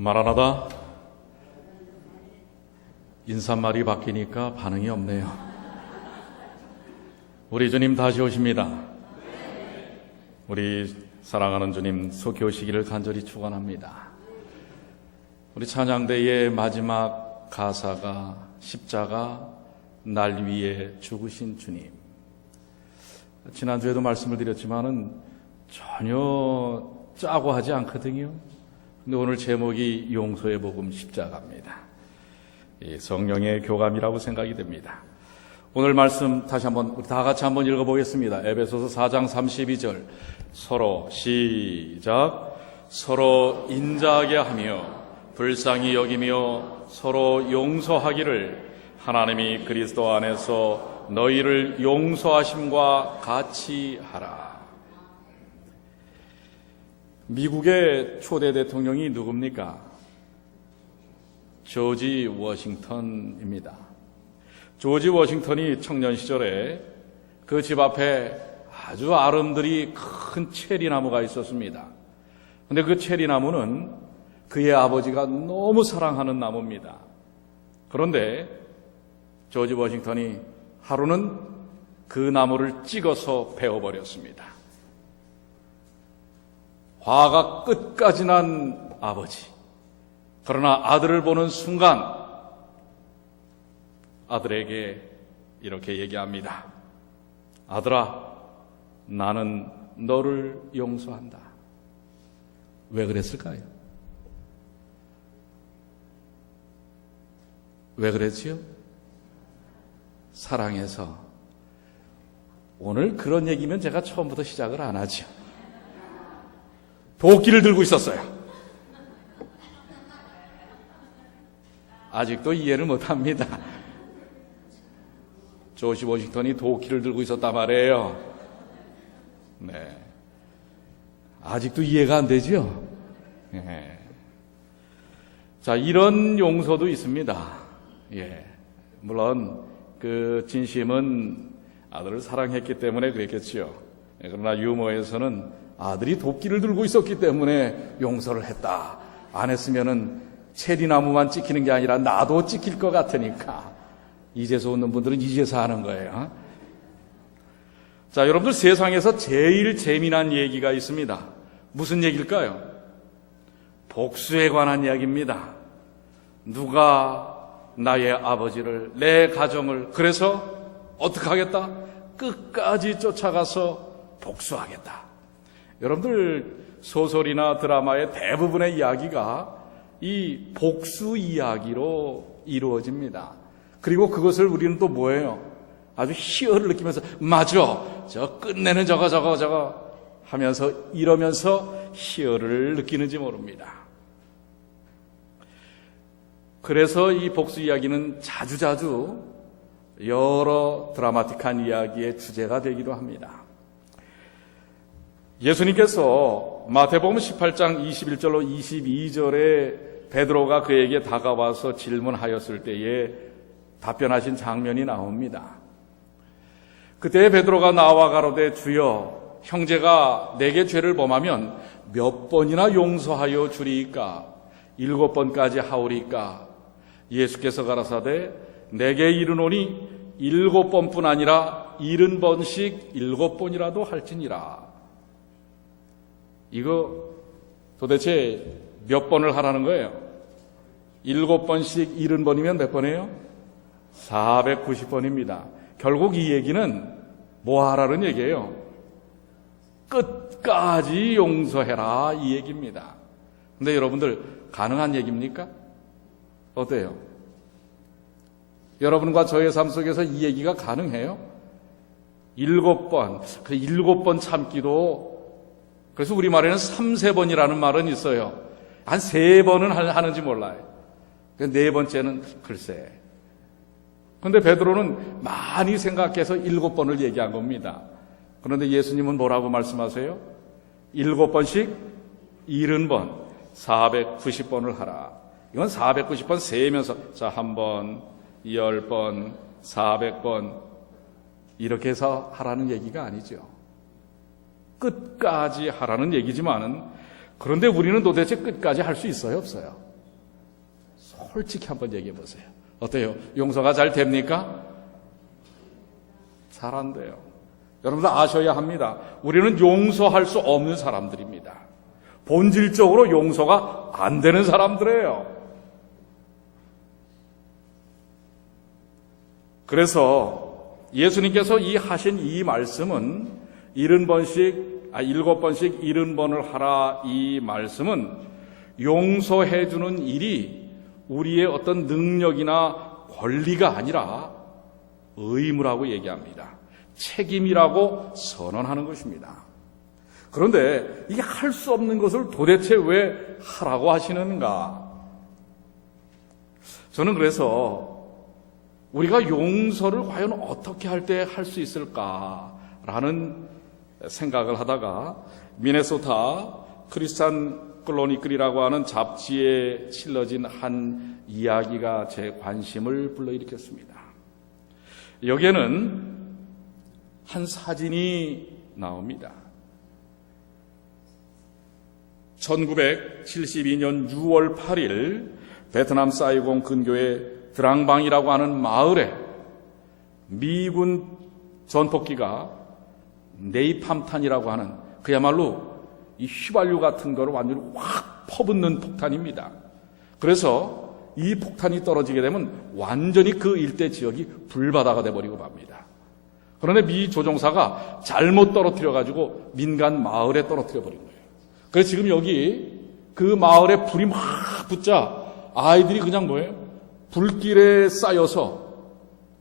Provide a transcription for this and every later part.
마라나다. 인사말이 바뀌니까 반응이 없네요. 우리 주님 다시 오십니다. 우리 사랑하는 주님 속히 오시기를 간절히 축원합니다. 우리 찬양대의 마지막 가사가 십자가 날 위해 죽으신 주님. 지난주에도 말씀을 드렸지만은 전혀 짜고 하지 않거든요. 근데 오늘 제목이 용서의 복음 십자가입니다. 성령의 교감이라고 생각이 됩니다. 오늘 말씀 다시 한번 우리 다 같이 한번 읽어보겠습니다. 에베소서 4장 32절 서로 시작. 서로 인자하게 하며 불쌍히 여기며 서로 용서하기를 하나님이 그리스도 안에서 너희를 용서하심과 같이 하라. 미국의 초대 대통령이 누굽니까? 조지 워싱턴입니다. 조지 워싱턴이 청년 시절에 그 집 앞에 아주 아름드리 큰 체리나무가 있었습니다. 그런데 그 체리나무는 그의 아버지가 너무 사랑하는 나무입니다. 그런데 조지 워싱턴이 하루는 그 나무를 찍어서 베어버렸습니다. 화가 끝까지 난 아버지. 그러나 아들을 보는 순간 아들에게 이렇게 얘기합니다. 아들아, 나는 너를 용서한다. 왜 그랬을까요? 왜 그랬지요? 사랑해서. 오늘 그런 얘기면 제가 처음부터 시작을 안 하죠. 도끼를 들고 있었어요. 아직도 이해를 못합니다. 조지 워싱턴이 도끼를 들고 있었단 말이에요. 네, 아직도 이해가 안 되죠? 네. 자, 이런 용서도 있습니다. 예, 물론 그 진심은 아들을 사랑했기 때문에 그랬겠지요. 그러나 유머에서는 아들이 도끼를 들고 있었기 때문에 용서를 했다. 안 했으면은 체리나무만 찍히는 게 아니라 나도 찍힐 것 같으니까. 이제서 웃는 분들은 이제서 하는 거예요. 자, 여러분들 세상에서 제일 재미난 얘기가 있습니다. 무슨 얘기일까요? 복수에 관한 이야기입니다. 누가 나의 아버지를, 내 가정을, 그래서 어떻게 하겠다? 끝까지 쫓아가서 복수하겠다. 여러분들 소설이나 드라마의 대부분의 이야기가 이 복수 이야기로 이루어집니다. 그리고 그것을 우리는 또 뭐예요? 아주 희열을 느끼면서 맞아, 저 끝내는 저거 하면서 이러면서 희열을 느끼는지 모릅니다. 그래서 이 복수 이야기는 자주자주 여러 드라마틱한 이야기의 주제가 되기도 합니다. 예수님께서 마태복음 18장 21절로 22절에 베드로가 그에게 다가와서 질문하였을 때에 답변하신 장면이 나옵니다. 그때 베드로가 나와 가로되 주여, 형제가 내게 죄를 범하면 몇 번이나 용서하여 주리이까? 7번까지 하오리이까? 예수께서 가라사대 내게 이르노니 7번뿐 아니라 70번씩 7번이라도 할지니라. 이거 도대체 몇 번을 하라는 거예요? 7번씩 70번이면 몇 번이에요? 490번입니다. 결국 이 얘기는 뭐 하라는 얘기예요? 끝까지 용서해라, 이 얘기입니다. 근데 여러분들 가능한 얘기입니까? 어때요? 여러분과 저의 삶 속에서 이 얘기가 가능해요? 7번, 그 7번 참기도, 그래서 우리말에는 3~4번이라는 말은 있어요. 한 3번은 하는지 몰라요. 4번째는 글쎄. 그런데 베드로는 많이 생각해서 7번을 얘기한 겁니다. 그런데 예수님은 뭐라고 말씀하세요? 7번씩 70번, 490번을 하라. 이건 490번 세면서, 자, 1번, 10번, 400번, 이렇게 해서 하라는 얘기가 아니죠. 끝까지 하라는 얘기지만은, 그런데 우리는 도대체 끝까지 할 수 있어요, 없어요? 솔직히 한번 얘기해 보세요. 어때요? 용서가 잘 됩니까? 잘 안 돼요. 여러분들 아셔야 합니다. 우리는 용서할 수 없는 사람들입니다. 본질적으로 용서가 안 되는 사람들이에요. 그래서 예수님께서 하신 이 말씀은 7번씩 70번을 하라, 이 말씀은 용서해 주는 일이 우리의 어떤 능력이나 권리가 아니라 의무라고 얘기합니다. 책임이라고 선언하는 것입니다. 그런데 이게 할 수 없는 것을 도대체 왜 하라고 하시는가? 저는 그래서 우리가 용서를 과연 어떻게 할 때 할 수 있을까라는 생각을 하다가 미네소타 크리스찬 크로니클이라고 하는 잡지에 실려진 한 이야기가 제 관심을 불러일으켰습니다. 여기에는 한 사진이 나옵니다. 1972년 6월 8일 베트남 사이공 근교의 드랑방이라고 하는 마을에 미군 전폭기가 네이팜탄이라고 하는 그야말로 이 휘발유 같은 거로 완전히 확 퍼붓는 폭탄입니다. 그래서 이 폭탄이 떨어지게 되면 완전히 그 일대 지역이 불바다가 돼버리고 맙니다. 그런데 미 조종사가 잘못 떨어뜨려가지고 민간 마을에 떨어뜨려 버린 거예요. 그래서 지금 여기 그 마을에 불이 막 붙자 아이들이 그냥 불길에 쌓여서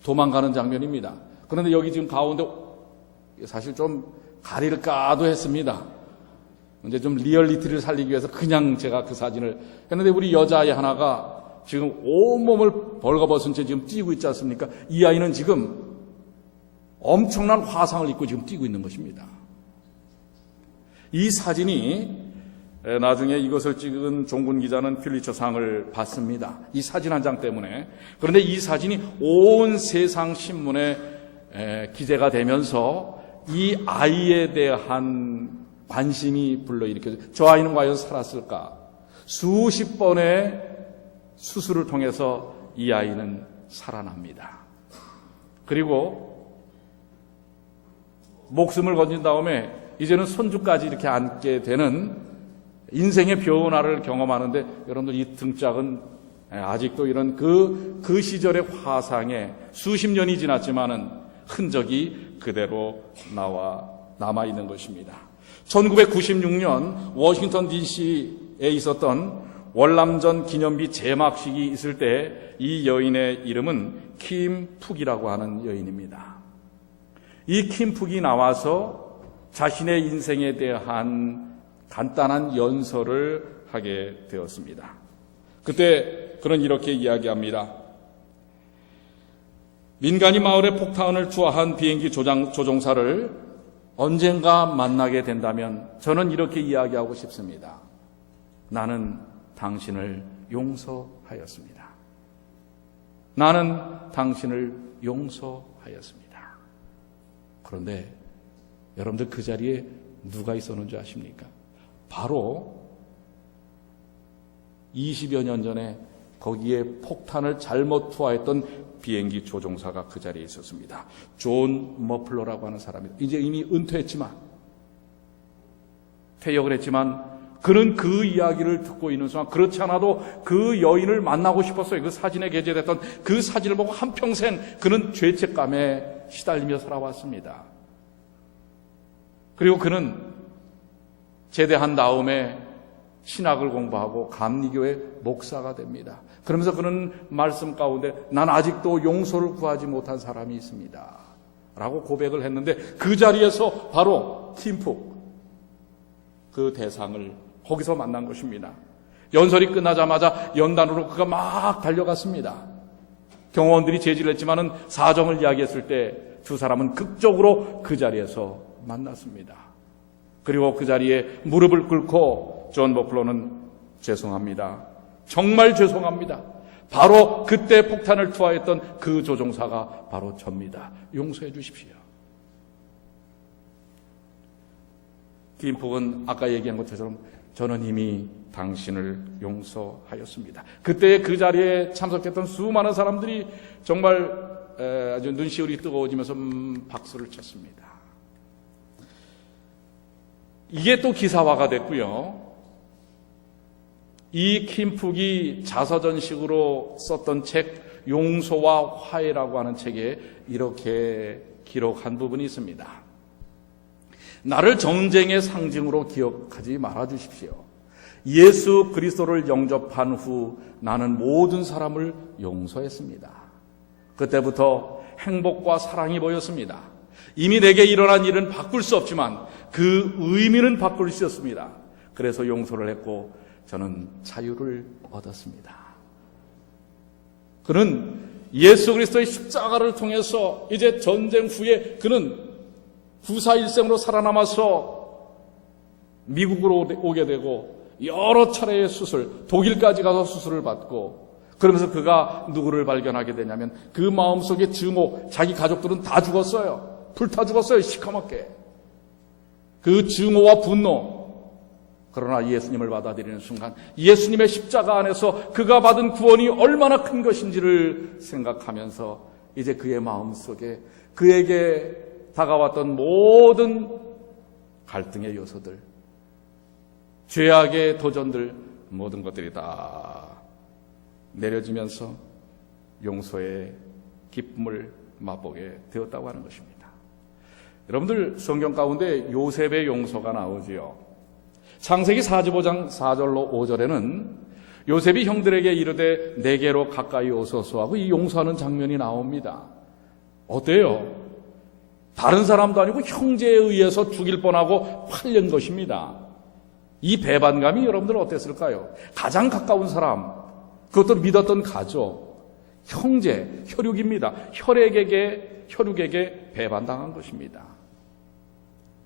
도망가는 장면입니다. 그런데 여기 지금 가운데 사실 좀 가릴까도 했습니다. 이제 좀 리얼리티를 살리기 위해서 그냥 제가 그 사진을 했는데 우리 여자아이 하나가 지금 온몸을 벌거벗은 채 지금 뛰고 있지 않습니까? 이 아이는 지금 엄청난 화상을 입고 지금 뛰고 있는 것입니다. 이 사진이 나중에 이것을 찍은 종군 기자는 퓰리처상을 받습니다. 이 사진 한 장 때문에. 그런데 이 사진이 온 세상 신문에 기재가 되면서 이 아이에 대한 관심이 불러일으켜서 저 아이는 과연 살았을까? 수십 번의 수술을 통해서 이 아이는 살아납니다. 그리고 목숨을 건진 다음에 이제는 손주까지 이렇게 안게 되는 인생의 변화를 경험하는데 여러분들 이 등짝은 아직도 이런 그 시절의 화상에 수십 년이 지났지만은 흔적이 그대로 남아있는 것입니다. 1996년 워싱턴 DC에 있었던 월남전 기념비 제막식이 있을 때 이 여인의 이름은 킴 푹이라고 하는 여인입니다. 이 킴 푹이 나와서 자신의 인생에 대한 간단한 연설을 하게 되었습니다. 그때 그는 이렇게 이야기합니다. 민간인 마을에 폭탄을 투하한 비행기 조종사를 언젠가 만나게 된다면 저는 이렇게 이야기하고 싶습니다. 나는 당신을 용서하였습니다. 나는 당신을 용서하였습니다. 그런데 여러분들 그 자리에 누가 있었는지 아십니까? 바로 20여 년 전에 거기에 폭탄을 잘못 투하했던 비행기 조종사가 그 자리에 있었습니다. 존 머플러라고 하는 사람입니다. 이제 이미 은퇴했지만 퇴역을 했지만 그는 그 이야기를 듣고 있는 순간 그렇지 않아도 그 여인을 만나고 싶었어요. 그 사진에 게재됐던 그 사진을 보고 한평생 그는 죄책감에 시달리며 살아왔습니다. 그리고 그는 제대한 다음에 신학을 공부하고 감리교의 목사가 됩니다. 그러면서 그는 말씀 가운데 난 아직도 용서를 구하지 못한 사람이 있습니다 라고 고백을 했는데 그 자리에서 바로 킴푹 그 대상을 거기서 만난 것입니다. 연설이 끝나자마자 연단으로 그가 막 달려갔습니다. 경호원들이 제지를 했지만은 사정을 이야기했을 때 두 사람은 극적으로 그 자리에서 만났습니다. 그리고 그 자리에 무릎을 꿇고 존 머플러는 죄송합니다. 정말 죄송합니다. 바로 그때 폭탄을 투하했던 그 조종사가 바로 접니다. 용서해 주십시오. 김폭은 아까 얘기한 것처럼 저는 이미 당신을 용서하였습니다. 그때 그 자리에 참석했던 수많은 사람들이 정말 아주 눈시울이 뜨거워지면서 박수를 쳤습니다. 이게 또 기사화가 됐고요. 이 킴푹이 자서전식으로 썼던 책 용서와 화해라고 하는 책에 이렇게 기록한 부분이 있습니다. 나를 전쟁의 상징으로 기억하지 말아 주십시오. 예수 그리스도를 영접한 후 나는 모든 사람을 용서했습니다. 그때부터 행복과 사랑이 보였습니다. 이미 내게 일어난 일은 바꿀 수 없지만 그 의미는 바꿀 수 있었습니다. 그래서 용서를 했고 저는 자유를 얻었습니다. 그는 예수 그리스도의 십자가를 통해서 이제 전쟁 후에 그는 후사일생으로 살아남아서 미국으로 오게 되고 여러 차례의 수술, 독일까지 가서 수술을 받고 그러면서 그가 누구를 발견하게 되냐면 그 마음속에 증오, 자기 가족들은 다 죽었어요. 불타 죽었어요. 시커멓게. 그 증오와 분노. 그러나 예수님을 받아들이는 순간 예수님의 십자가 안에서 그가 받은 구원이 얼마나 큰 것인지를 생각하면서 이제 그의 마음속에 그에게 다가왔던 모든 갈등의 요소들, 죄악의 도전들, 모든 것들이 다 내려지면서 용서의 기쁨을 맛보게 되었다고 하는 것입니다. 여러분들 성경 가운데 요셉의 용서가 나오지요. 창세기 45장 4절로 5절에는 요셉이 형들에게 이르되 내게로 가까이 오소서 하고 이 용서하는 장면이 나옵니다. 어때요? 다른 사람도 아니고 형제에 의해서 죽일 뻔하고 팔린 것입니다. 이 배반감이 여러분들 어땠을까요? 가장 가까운 사람, 그것도 믿었던 가족, 형제, 혈육입니다. 혈육에게 배반당한 것입니다.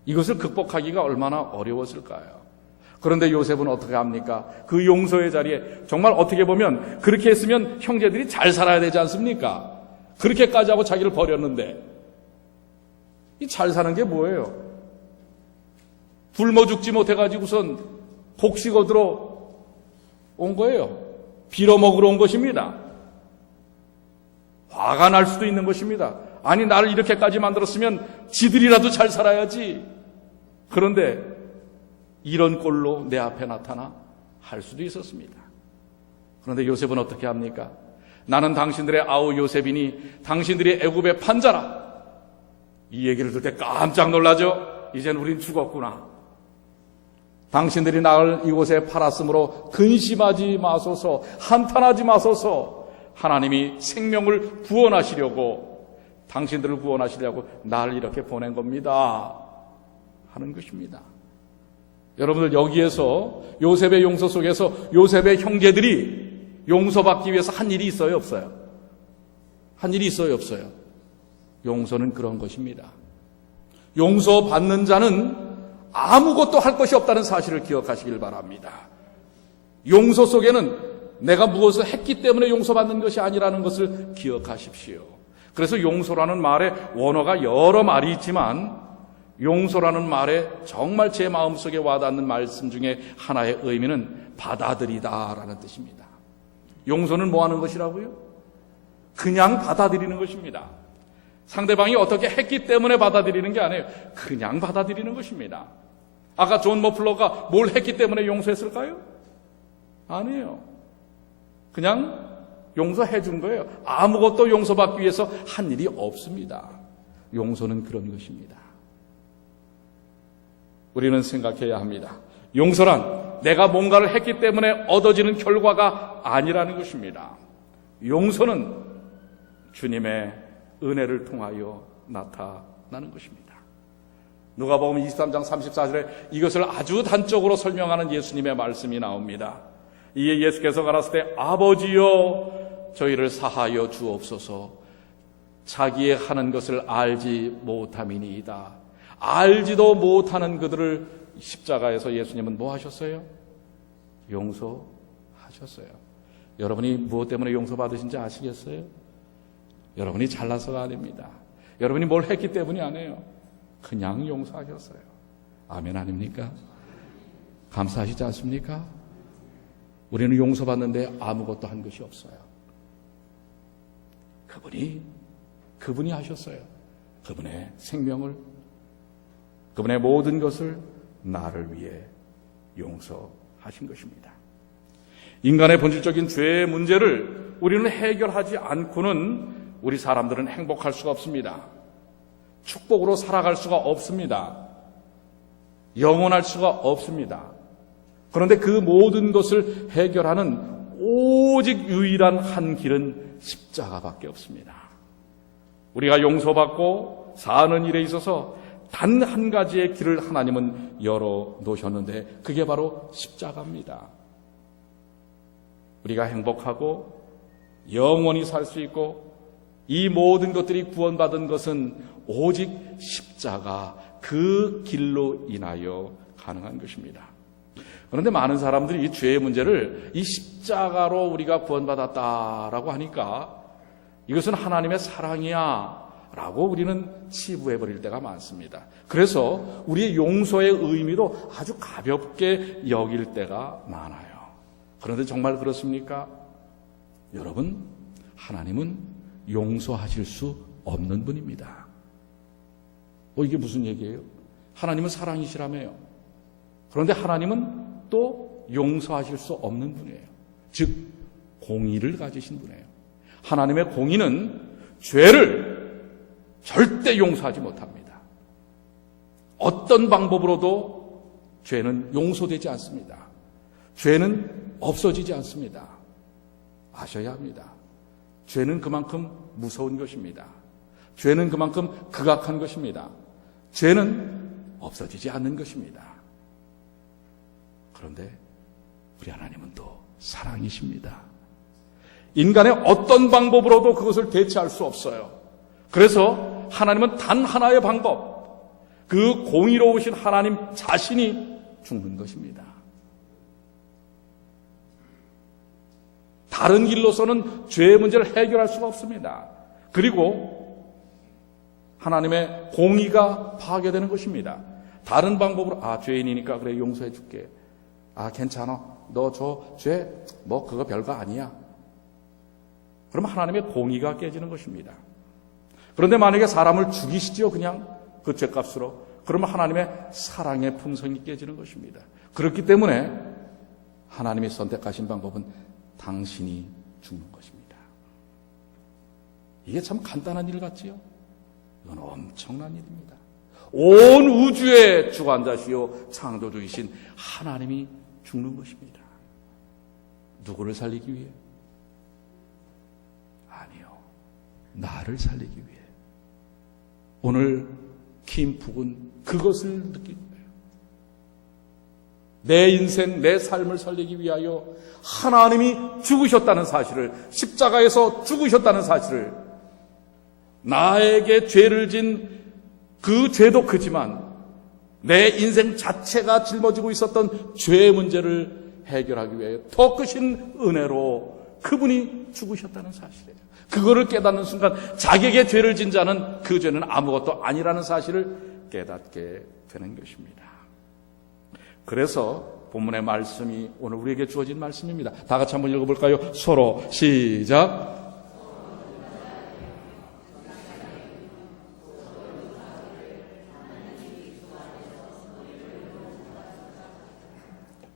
이것을 극복하기가 얼마나 어려웠을까요? 그런데 요셉은 어떻게 합니까? 그 용서의 자리에 정말 어떻게 보면 그렇게 했으면 형제들이 잘 살아야 되지 않습니까? 그렇게까지 하고 자기를 버렸는데 이 잘 사는 게 뭐예요? 굶어 죽지 못해가지고선 곡식 얻으러 온 거예요. 빌어먹으러 온 것입니다. 화가 날 수도 있는 것입니다. 아니 나를 이렇게까지 만들었으면 지들이라도 잘 살아야지. 그런데 이런 꼴로 내 앞에 나타나 할 수도 있었습니다. 그런데 요셉은 어떻게 합니까? 나는 당신들의 아우 요셉이니 당신들이 애굽의 판자라. 이 얘기를 들을 때 깜짝 놀라죠. 이제는 우린 죽었구나. 당신들이 나를 이곳에 팔았으므로 근심하지 마소서, 한탄하지 마소서. 하나님이 생명을 구원하시려고, 당신들을 구원하시려고 나를 이렇게 보낸 겁니다 하는 것입니다. 여러분들 여기에서 요셉의 용서 속에서 요셉의 형제들이 용서받기 위해서 한 일이 있어요, 없어요? 한 일이 있어요, 없어요? 용서는 그런 것입니다. 용서받는 자는 아무것도 할 것이 없다는 사실을 기억하시길 바랍니다. 용서 속에는 내가 무엇을 했기 때문에 용서받는 것이 아니라는 것을 기억하십시오. 그래서 용서라는 말에 원어가 여러 말이 있지만 용서라는 말에 정말 제 마음속에 와닿는 말씀 중에 하나의 의미는 받아들이다라는 뜻입니다. 용서는 뭐 하는 것이라고요? 그냥 받아들이는 것입니다. 상대방이 어떻게 했기 때문에 받아들이는 게 아니에요. 그냥 받아들이는 것입니다. 아까 존 머플러가 뭘 했기 때문에 용서했을까요? 아니에요. 그냥 용서해 준 거예요. 아무것도 용서받기 위해서 한 일이 없습니다. 용서는 그런 것입니다. 우리는 생각해야 합니다. 용서란 내가 뭔가를 했기 때문에 얻어지는 결과가 아니라는 것입니다. 용서는 주님의 은혜를 통하여 나타나는 것입니다. 누가복음 23장 34절에 이것을 아주 단적으로 설명하는 예수님의 말씀이 나옵니다. 이에 예수께서 가라사대 아버지여 저희를 사하여 주옵소서. 자기의 하는 것을 알지 못함이니이다. 알지도 못하는 그들을 십자가에서 예수님은 뭐 하셨어요? 용서하셨어요. 여러분이 무엇 때문에 용서받으신지 아시겠어요? 여러분이 잘나서가 아닙니다. 여러분이 뭘 했기 때문이 아니에요. 그냥 용서하셨어요. 아멘 아닙니까? 감사하시지 않습니까? 우리는 용서받는데 아무것도 한 것이 없어요. 그분이 하셨어요. 그분의 생명을, 그분의 모든 것을 나를 위해 용서하신 것입니다. 인간의 본질적인 죄의 문제를 우리는 해결하지 않고는 우리 사람들은 행복할 수가 없습니다. 축복으로 살아갈 수가 없습니다. 영원할 수가 없습니다. 그런데 그 모든 것을 해결하는 오직 유일한 한 길은 십자가밖에 없습니다. 우리가 용서받고 사는 일에 있어서 단 한 가지의 길을 하나님은 열어 놓으셨는데 그게 바로 십자가입니다. 우리가 행복하고 영원히 살 수 있고 이 모든 것들이 구원받은 것은 오직 십자가 그 길로 인하여 가능한 것입니다. 그런데 많은 사람들이 이 죄의 문제를 이 십자가로 우리가 구원받았다라고 하니까 이것은 하나님의 사랑이야 라고 우리는 치부해버릴 때가 많습니다. 그래서 우리의 용서의 의미도 아주 가볍게 여길 때가 많아요. 그런데 정말 그렇습니까? 여러분, 하나님은 용서하실 수 없는 분입니다. 이게 무슨 얘기예요? 하나님은 사랑이시라며요. 그런데 하나님은 또 용서하실 수 없는 분이에요. 즉 공의를 가지신 분이에요. 하나님의 공의는 죄를 절대 용서하지 못합니다. 어떤 방법으로도 죄는 용서되지 않습니다. 죄는 없어지지 않습니다. 아셔야 합니다. 죄는 그만큼 무서운 것입니다. 죄는 그만큼 극악한 것입니다. 죄는 없어지지 않는 것입니다. 그런데 우리 하나님은 또 사랑이십니다. 인간의 어떤 방법으로도 그것을 대체할 수 없어요. 그래서 하나님은 단 하나의 방법, 그 공의로우신 하나님 자신이 죽는 것입니다. 다른 길로서는 죄의 문제를 해결할 수가 없습니다. 그리고 하나님의 공의가 파괴되는 것입니다. 다른 방법으로 죄인이니까 그래 용서해 줄게. 괜찮아. 너 저 죄 그거 별거 아니야. 그러면 하나님의 공의가 깨지는 것입니다. 그런데 만약에 사람을 죽이시죠, 그냥 그 죄값으로. 그러면 하나님의 사랑의 품성이 깨지는 것입니다. 그렇기 때문에 하나님이 선택하신 방법은 당신이 죽는 것입니다. 이게 참 간단한 일 같지요? 이건 엄청난 일입니다. 온 우주의 주관자시요 창조주이신 하나님이 죽는 것입니다. 누구를 살리기 위해? 아니요. 나를 살리기 위해. 오늘 김푹은 그것을 느낀 거예요. 내 인생, 내 삶을 살리기 위하여 하나님이 죽으셨다는 사실을, 십자가에서 죽으셨다는 사실을, 나에게 죄를 진 그 죄도 크지만 내 인생 자체가 짊어지고 있었던 죄의 문제를 해결하기 위해 더 크신 은혜로 그분이 죽으셨다는 사실이에요. 그거를 깨닫는 순간 자기에게 죄를 진 자는 그 죄는 아무것도 아니라는 사실을 깨닫게 되는 것입니다. 그래서 본문의 말씀이 오늘 우리에게 주어진 말씀입니다. 다 같이 한번 읽어볼까요? 서로 시작.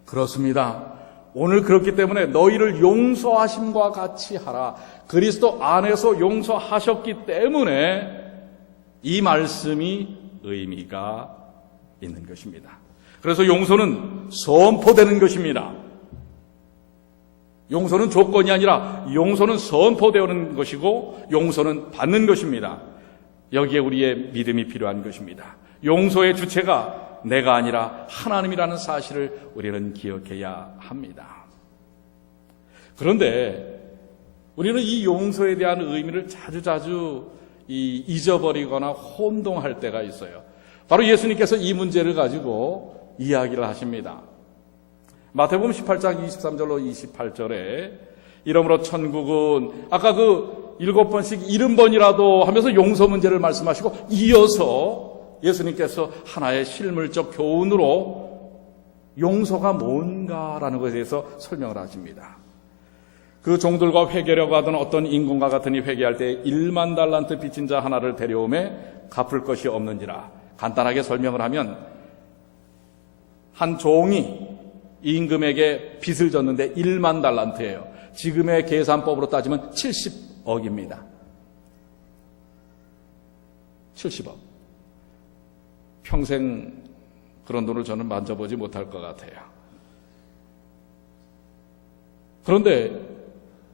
그렇습니다. 오늘 그렇기 때문에 너희를 용서하심과 같이 하라. 그리스도 안에서 용서하셨기 때문에 이 말씀이 의미가 있는 것입니다. 그래서 용서는 선포되는 것입니다. 용서는 조건이 아니라 용서는 선포되는 것이고 용서는 받는 것입니다. 여기에 우리의 믿음이 필요한 것입니다. 용서의 주체가 내가 아니라 하나님이라는 사실을 우리는 기억해야 합니다. 그런데 우리는 이 용서에 대한 의미를 자주자주 잊어버리거나 혼동할 때가 있어요. 바로 예수님께서 이 문제를 가지고 이야기를 하십니다. 마태복음 18장 23절로 28절에 이러므로 천국은 아까 그 7번씩 70번이라도 하면서 용서 문제를 말씀하시고 이어서 예수님께서 하나의 실물적 교훈으로 용서가 뭔가라는 것에 대해서 설명을 하십니다. 그 종들과 회개려고 하던 어떤 인공과 같으니 회개할 때 1만 달란트 빚진 자 하나를 데려오매 갚을 것이 없는지라. 간단하게 설명을 하면 한 종이 임금에게 빚을 졌는데 1만 달란트예요. 지금의 계산법으로 따지면 70억입니다. 70억. 평생 그런 돈을 저는 만져보지 못할 것 같아요. 그런데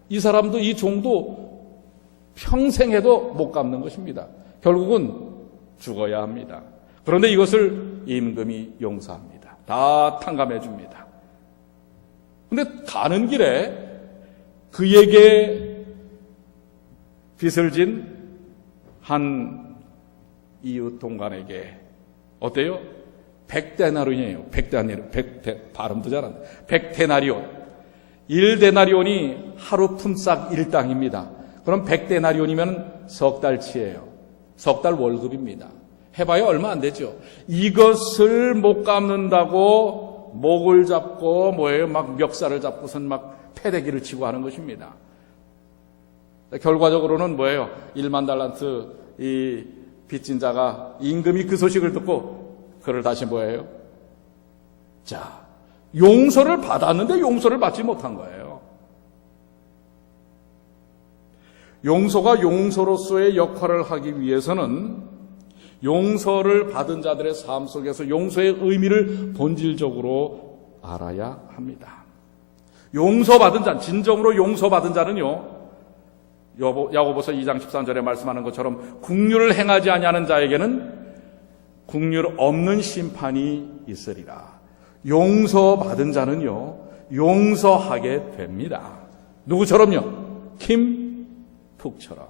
이 사람도, 이 종도 평생 해도 못 갚는 것입니다. 결국은 죽어야 합니다. 그런데 이것을 임금이 용서합니다. 다 탕감해 줍니다. 그런데 가는 길에 그에게 빚을 진 한 이웃 동관에게 어때요? 100데나리온이에요. 100데나리온. 발음도 잘한다. 100데나리온. 1데나리온이 하루 품삯 1당입니다. 그럼 100데나리온이면 석 달치예요. 석 달 월급입니다. 해봐야 얼마 안 되죠. 이것을 못 갚는다고 목을 잡고 막 멱살을 잡고선 막 패대기를 치고 하는 것입니다. 결과적으로는 1만 달란트 이 빚진 자가 임금이 그 소식을 듣고 그를 다시 자, 용서를 받았는데 용서를 받지 못한 거예요. 용서가 용서로서의 역할을 하기 위해서는 용서를 받은 자들의 삶 속에서 용서의 의미를 본질적으로 알아야 합니다. 용서받은 자, 진정으로 용서받은 자는요, 야고보서 2장 13절에 말씀하는 것처럼 긍휼을 행하지 아니하는 자에게는 긍휼 없는 심판이 있으리라. 용서받은 자는요, 용서하게 됩니다. 누구처럼요? 김푹처럼.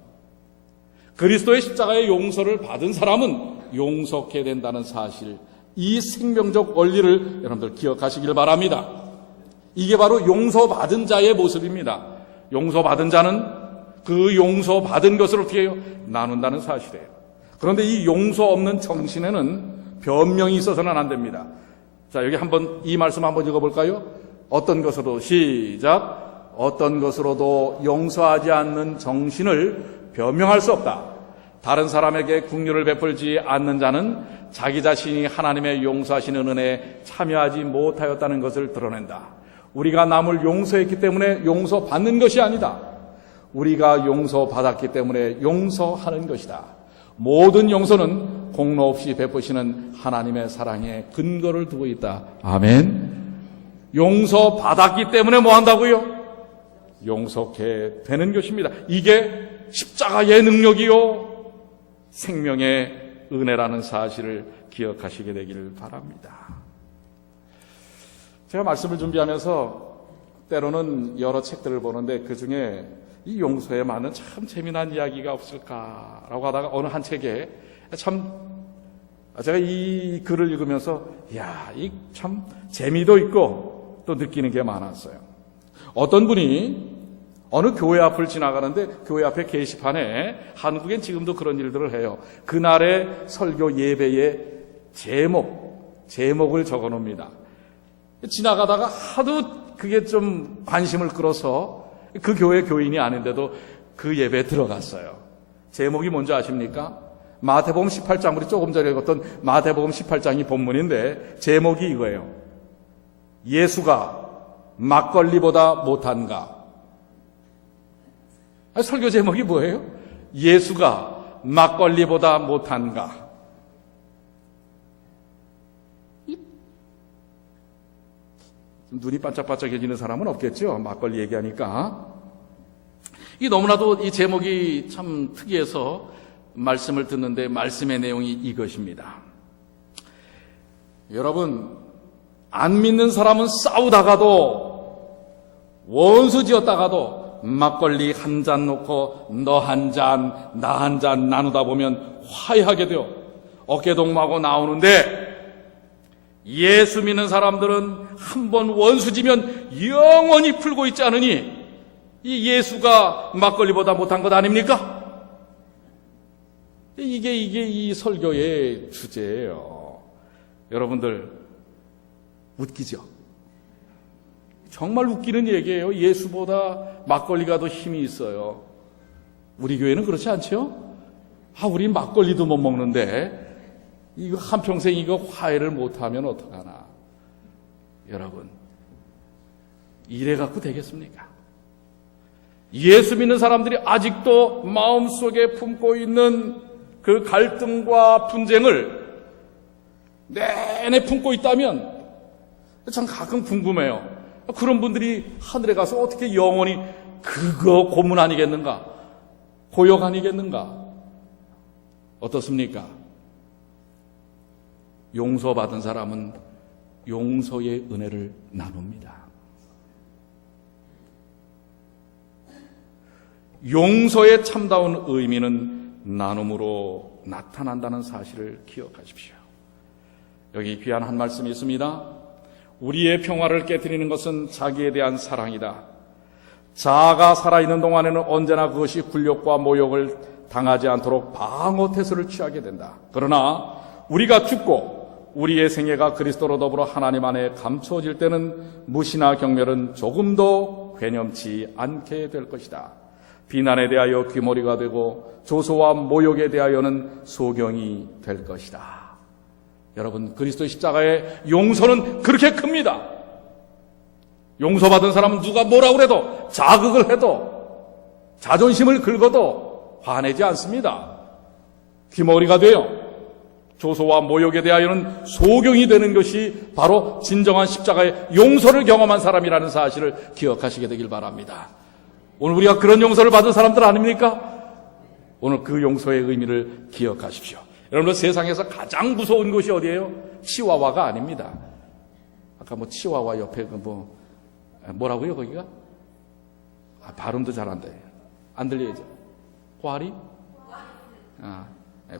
그리스도의 십자가의 용서를 받은 사람은 용서케 된다는 사실, 이 생명적 원리를 여러분들 기억하시길 바랍니다. 이게 바로 용서받은 자의 모습입니다. 용서받은 자는 그 용서받은 것을 어떻게 해요? 나눈다는 사실이에요. 그런데 이 용서 없는 정신에는 변명이 있어서는 안 됩니다. 자, 여기 이 말씀 한번 읽어볼까요? 어떤 것으로, 시작. 어떤 것으로도 용서하지 않는 정신을 변명할 수 없다. 다른 사람에게 긍휼을 베풀지 않는 자는 자기 자신이 하나님의 용서하시는 은혜에 참여하지 못하였다는 것을 드러낸다. 우리가 남을 용서했기 때문에 용서받는 것이 아니다. 우리가 용서받았기 때문에 용서하는 것이다. 모든 용서는 공로 없이 베푸시는 하나님의 사랑에 근거를 두고 있다. 아멘. 용서받았기 때문에 뭐 한다고요? 용서케 되는 것입니다. 이게 십자가의 능력이요, 생명의 은혜라는 사실을 기억하시게 되기를 바랍니다. 제가 말씀을 준비하면서 때로는 여러 책들을 보는데 그 중에 이 용서에 맞는 참 재미난 이야기가 없을까라고 하다가 어느 한 책에 제가 이 글을 읽으면서 이 참 재미도 있고 또 느끼는 게 많았어요. 어떤 분이 어느 교회 앞을 지나가는데 교회 앞에 게시판에, 한국엔 지금도 그런 일들을 해요. 그날의 설교 예배의 제목을 적어 놓습니다. 지나가다가 하도 그게 좀 관심을 끌어서 그 교회 교인이 아닌데도 그 예배에 들어갔어요. 제목이 뭔지 아십니까? 마태복음 18장, 우리 조금 전에 읽었던 마태복음 18장이 본문인데 제목이 이거예요. 예수가 막걸리보다 못한가? 설교 제목이 뭐예요? 예수가 막걸리보다 못한가? 눈이 반짝반짝해지는 사람은 없겠죠? 막걸리 얘기하니까. 너무나도 이 제목이 참 특이해서 말씀을 듣는데 말씀의 내용이 이것입니다. 여러분, 안 믿는 사람은 싸우다가도, 원수 지었다가도 막걸리 한 잔 놓고 너 한 잔, 나 한 잔 나누다 보면 화해하게 돼요. 어깨동무하고 나오는데, 예수 믿는 사람들은 한 번 원수지면 영원히 풀고 있지 않으니 이 예수가 막걸리보다 못한 것 아닙니까? 이게 이 설교의 주제예요. 여러분들, 웃기죠? 정말 웃기는 얘기예요. 예수보다 막걸리가 더 힘이 있어요. 우리 교회는 그렇지 않죠? 우리 막걸리도 못 먹는데 이거 한평생 이거 화해를 못하면 어떡하나. 여러분, 이래 갖고 되겠습니까? 예수 믿는 사람들이 아직도 마음속에 품고 있는 그 갈등과 분쟁을 내내 품고 있다면 전 가끔 궁금해요. 그런 분들이 하늘에 가서 어떻게 영원히 그거 고문 아니겠는가? 고역 아니겠는가? 어떻습니까? 용서받은 사람은 용서의 은혜를 나눕니다. 용서의 참다운 의미는 나눔으로 나타난다는 사실을 기억하십시오. 여기 귀한 한 말씀이 있습니다. 우리의 평화를 깨트리는 것은 자기에 대한 사랑이다. 자아가 살아있는 동안에는 언제나 그것이 굴욕과 모욕을 당하지 않도록 방어 태세를 취하게 된다. 그러나 우리가 죽고 우리의 생애가 그리스도로 더불어 하나님 안에 감추어질 때는 무시나 경멸은 조금도 괴념치 않게 될 것이다. 비난에 대하여 귀머리가 되고 조소와 모욕에 대하여는 소경이 될 것이다. 여러분, 그리스도의 십자가의 용서는 그렇게 큽니다. 용서받은 사람은 누가 뭐라고 해도, 자극을 해도, 자존심을 긁어도 화내지 않습니다. 귀머리가 돼요. 조소와 모욕에 대하여는 소경이 되는 것이 바로 진정한 십자가의 용서를 경험한 사람이라는 사실을 기억하시게 되길 바랍니다. 오늘 우리가 그런 용서를 받은 사람들 아닙니까? 오늘 그 용서의 의미를 기억하십시오. 여러분, 세상에서 가장 무서운 곳이 어디예요? 치와와가 아닙니다. 아까 치와와 옆에 뭐라고요, 거기가? 발음도 잘 안 돼. 안 들려야죠. 꽈리?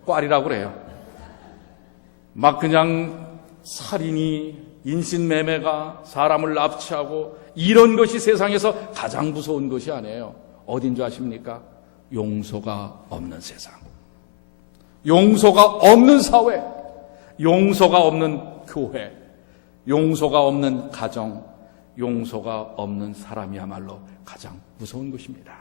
꽈리라고 그래요. 막 그냥 살인이, 인신매매가, 사람을 납치하고 이런 것이 세상에서 가장 무서운 것이 아니에요. 어딘 줄 아십니까? 용서가 없는 세상. 용서가 없는 사회, 용서가 없는 교회, 용서가 없는 가정, 용서가 없는 사람이야말로 가장 무서운 것입니다.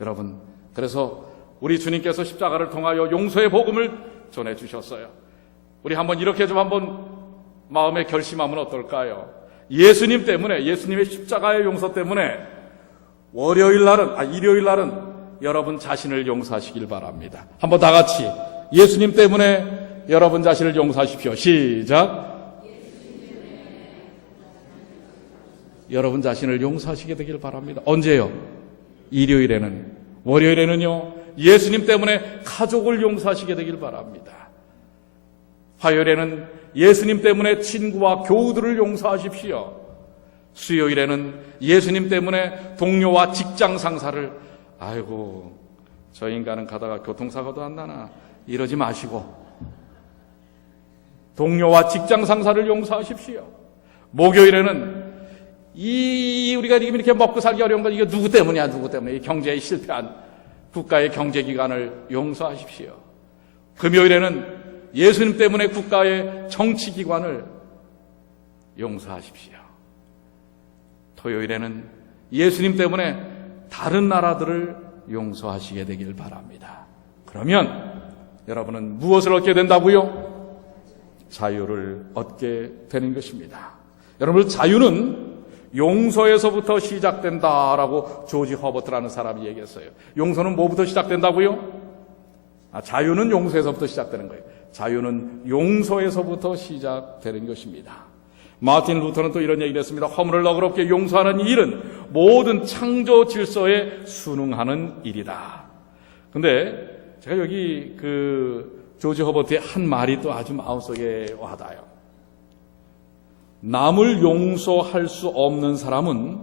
여러분, 그래서 우리 주님께서 십자가를 통하여 용서의 복음을 전해주셨어요. 우리 한번 이렇게 좀 한번 마음에 결심하면 어떨까요? 예수님 때문에, 예수님의 십자가의 용서 때문에 일요일 날은 여러분 자신을 용서하시길 바랍니다. 한번 다 같이 예수님 때문에 여러분 자신을 용서하십시오. 시작. 여러분 자신을 용서하시게 되길 바랍니다. 언제요? 일요일에는. 월요일에는요, 예수님 때문에 가족을 용서하시게 되길 바랍니다. 화요일에는 예수님 때문에 친구와 교우들을 용서하십시오. 수요일에는 예수님 때문에 동료와 직장 상사를, 아이고 저 인간은 가다가 교통사고도 안 나나, 이러지 마시고 동료와 직장 상사를 용서하십시오. 목요일에는 우리가 이렇게 먹고 살기 어려운 건 이게 누구 때문이야, 누구 때문에 이 경제에 실패한 국가의 경제기관을 용서하십시오. 금요일에는 예수님 때문에 국가의 정치기관을 용서하십시오. 토요일에는 예수님 때문에 다른 나라들을 용서하시게 되길 바랍니다. 그러면 여러분은 무엇을 얻게 된다고요? 자유를 얻게 되는 것입니다. 여러분, 자유는 용서에서부터 시작된다라고 조지 허버트라는 사람이 얘기했어요. 용서는 뭐부터 시작된다고요? 자유는 용서에서부터 시작되는 거예요. 자유는 용서에서부터 시작되는 것입니다. 마틴 루터는 또 이런 얘기를 했습니다. 허물을 너그럽게 용서하는 이 일은 모든 창조 질서에 순응하는 일이다. 근데 제가 여기 조지 허버트의 한 말이 또 아주 마음속에 와닿아요. 남을 용서할 수 없는 사람은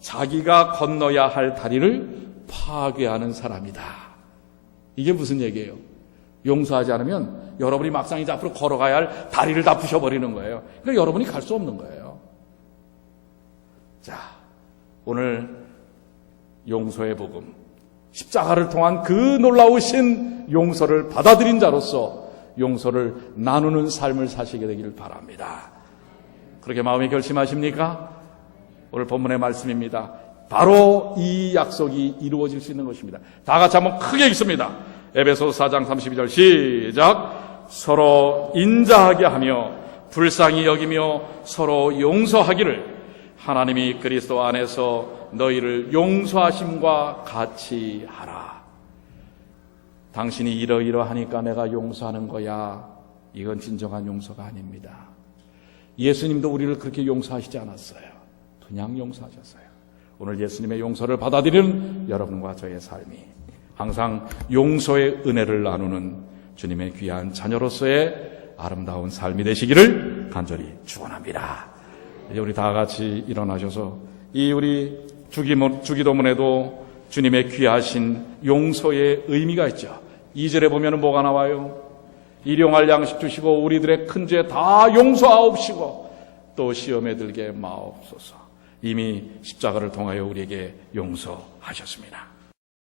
자기가 건너야 할 다리를 파괴하는 사람이다. 이게 무슨 얘기예요? 용서하지 않으면 여러분이 막상 이제 앞으로 걸어가야 할 다리를 다 부셔버리는 거예요. 그러니까 여러분이 갈 수 없는 거예요. 자, 오늘 용서의 복음, 십자가를 통한 그 놀라우신 용서를 받아들인 자로서 용서를 나누는 삶을 사시게 되기를 바랍니다. 그렇게 마음이 결심하십니까? 오늘 본문의 말씀입니다. 바로 이 약속이 이루어질 수 있는 것입니다. 다 같이 한번 크게 읽습니다. 에베소서 4장 32절 시작. 서로 인자하게 하며 불쌍히 여기며 서로 용서하기를 하나님이 그리스도 안에서 너희를 용서하심과 같이 하라. 당신이 이러이러하니까 내가 용서하는 거야. 이건 진정한 용서가 아닙니다. 예수님도 우리를 그렇게 용서하시지 않았어요. 그냥 용서하셨어요. 오늘 예수님의 용서를 받아들이는 여러분과 저의 삶이 항상 용서의 은혜를 나누는 주님의 귀한 자녀로서의 아름다운 삶이 되시기를 간절히 축원합니다. 이제 우리 다 같이 일어나셔서 이 우리 주기도문에도 주님의 귀하신 용서의 의미가 있죠. 2절에 보면 뭐가 나와요? 일용할 양식 주시고 우리들의 큰 죄 다 용서하옵시고 또 시험에 들게 마옵소서. 이미 십자가를 통하여 우리에게 용서하셨습니다.